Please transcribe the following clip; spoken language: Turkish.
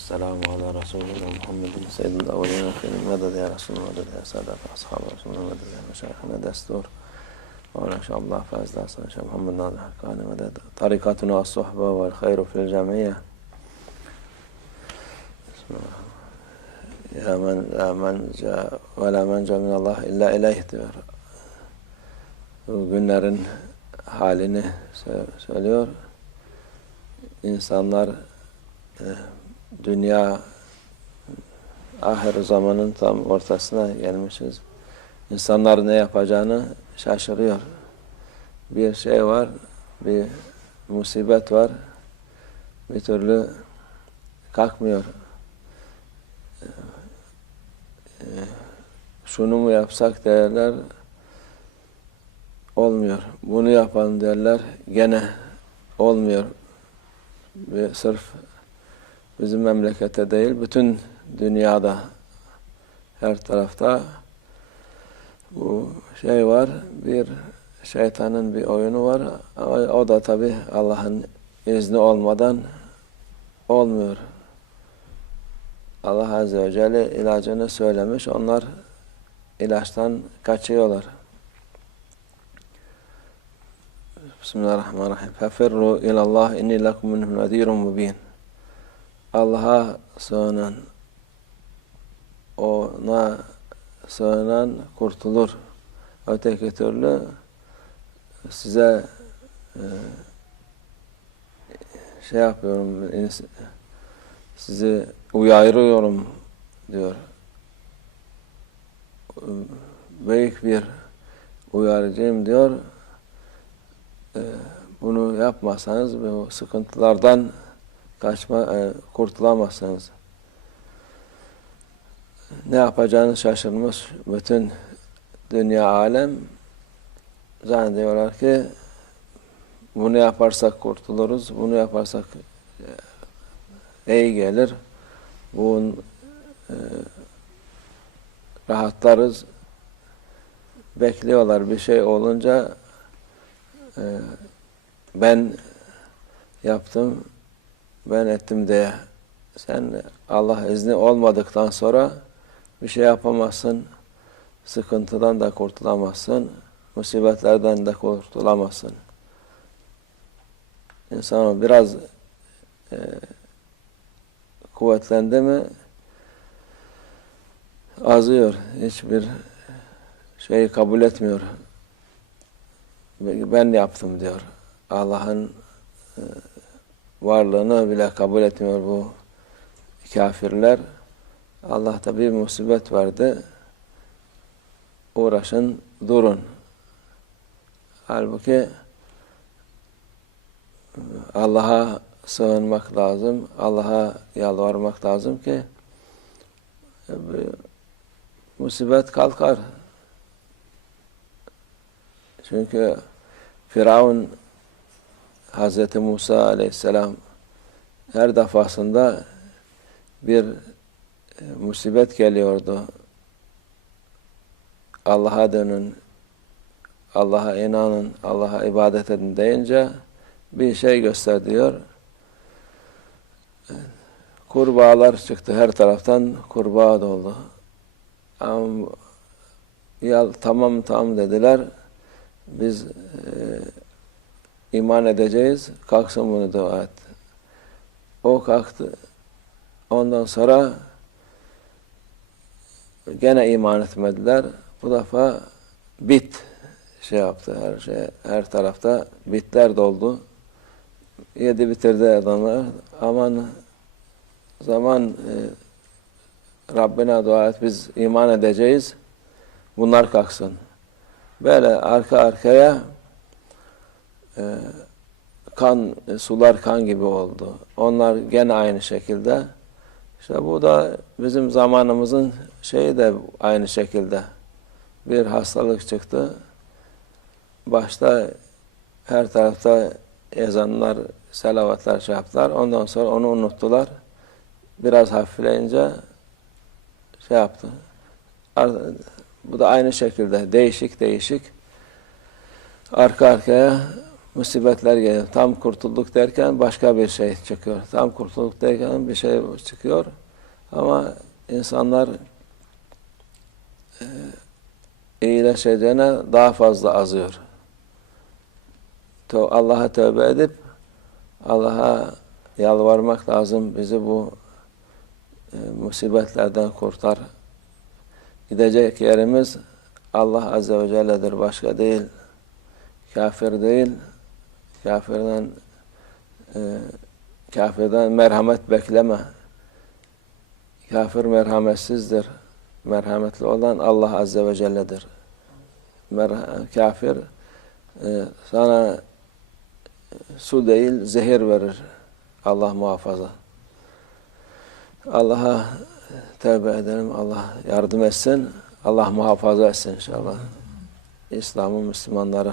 Esselamu ala Resulullah Muhammedin Seyyidil Avliyan Akhirin Meded ya Resulullah Meded ya Saadet Ashab Resulullah Meded ya Meşayihine Destur Mevla inşallah fazla inşallah Muhammed Nadir Hakkani Meded Tarikatuna as-sohbe vel hayru fil cemiyye Bismillah Ya men la menca ve la menca minallah illa ileyh diyor. Günlerin halini söylüyor. İnsanlar e, dünya ahir zamanın tam ortasına gelmişiz. İnsanlar ne yapacağını şaşırıyor. Bir şey var, bir musibet var. Bir türlü kalkmıyor. Şunu mu yapsak derler, olmuyor. Bunu yapalım derler, gene olmuyor. Ve sırf bizim memlekette değil, bütün dünyada her tarafta bu şey var. Bir şeytanın bir oyunu var. O da tabi Allah'ın izni olmadan olmuyor. Allah Azze ve Celle ilacını söylemiş. Onlar ilaçtan kaçıyorlar. Bismillahirrahmanirrahim. Fefirru ilallah inni lekum minhum nedirun mubin. Allah'a sığınan ona sığınan kurtulur. Öteki türlü size e, şey yapıyorum sizi uyarıyorum diyor. Büyük bir uyarıcıyım diyor. Ee, Bunu yapmazsanız bu sıkıntılardan kaçma, e, kurtulamazsınız. Ne yapacağını şaşırmış bütün dünya alem zannediyorlar ki bunu yaparsak kurtuluruz, bunu yaparsak e, iyi gelir, bunun e, rahatlarız. Bekliyorlar bir şey olunca e, ben yaptım, ben ettim diye. Sen Allah izni olmadıktan sonra bir şey yapamazsın, sıkıntıdan da kurtulamazsın, musibetlerden de kurtulamazsın. İnsan biraz e, kuvvetlendi mi azıyor. Hiçbir şeyi kabul etmiyor. Ben yaptım diyor. Allah'ın e, varlığını bile kabul etmiyor bu kafirler. Allah da bir musibet verdi. Uğraşın, durun. Halbuki Allah'a sığınmak lazım. Allah'a yalvarmak lazım ki e, musibet kalkar. Çünkü Firavun Hazreti Musa aleyhisselam her defasında bir e, musibet geliyordu. Allah'a dönün, Allah'a inanın, Allah'a ibadet edin deyince bir şey göster diyor. Kurbağalar çıktı her taraftan kurbağa doldu. Ama ya tamam tamam dediler. Biz e, iman edeceğiz. Kalksın bunu dua et. O kalktı. Ondan sonra gene iman etmediler. Bu defa bit şey yaptı her şey. Her tarafta bitler doldu. Yedi bitirdi adamlar. Aman zaman e, Rabbine dua et biz iman edeceğiz. Bunlar kalksın. Böyle arka arkaya e, kan, e, sular kan gibi oldu. Onlar gene aynı şekilde. İşte bu da bizim zamanımızın şeyi de aynı şekilde. Bir hastalık çıktı. Başta her tarafta ezanlar, selavatlar şey yaptılar. Ondan sonra onu unuttular. Biraz hafifleyince şey yaptı. Bu da aynı şekilde değişik değişik arka arkaya musibetler geliyor. Tam kurtulduk derken başka bir şey çıkıyor. Tam kurtulduk derken bir şey çıkıyor. Ama insanlar e, iyileşeceğine daha fazla azıyor. Allah'a tövbe edip Allah'a yalvarmak lazım. Bizi bu e, musibetlerden kurtar. Gidecek yerimiz Allah Azze ve Celle'dir. Başka değil. Kafir değil. Kafirden e, kafirden merhamet bekleme. Kafir merhametsizdir. Merhametli olan Allah Azze ve Celle'dir. Merha- kafir e, sana su değil zehir verir. Allah muhafaza. Allah'a tevbe edelim. Allah yardım etsin. Allah muhafaza etsin inşallah. İslam'ın Müslümanları.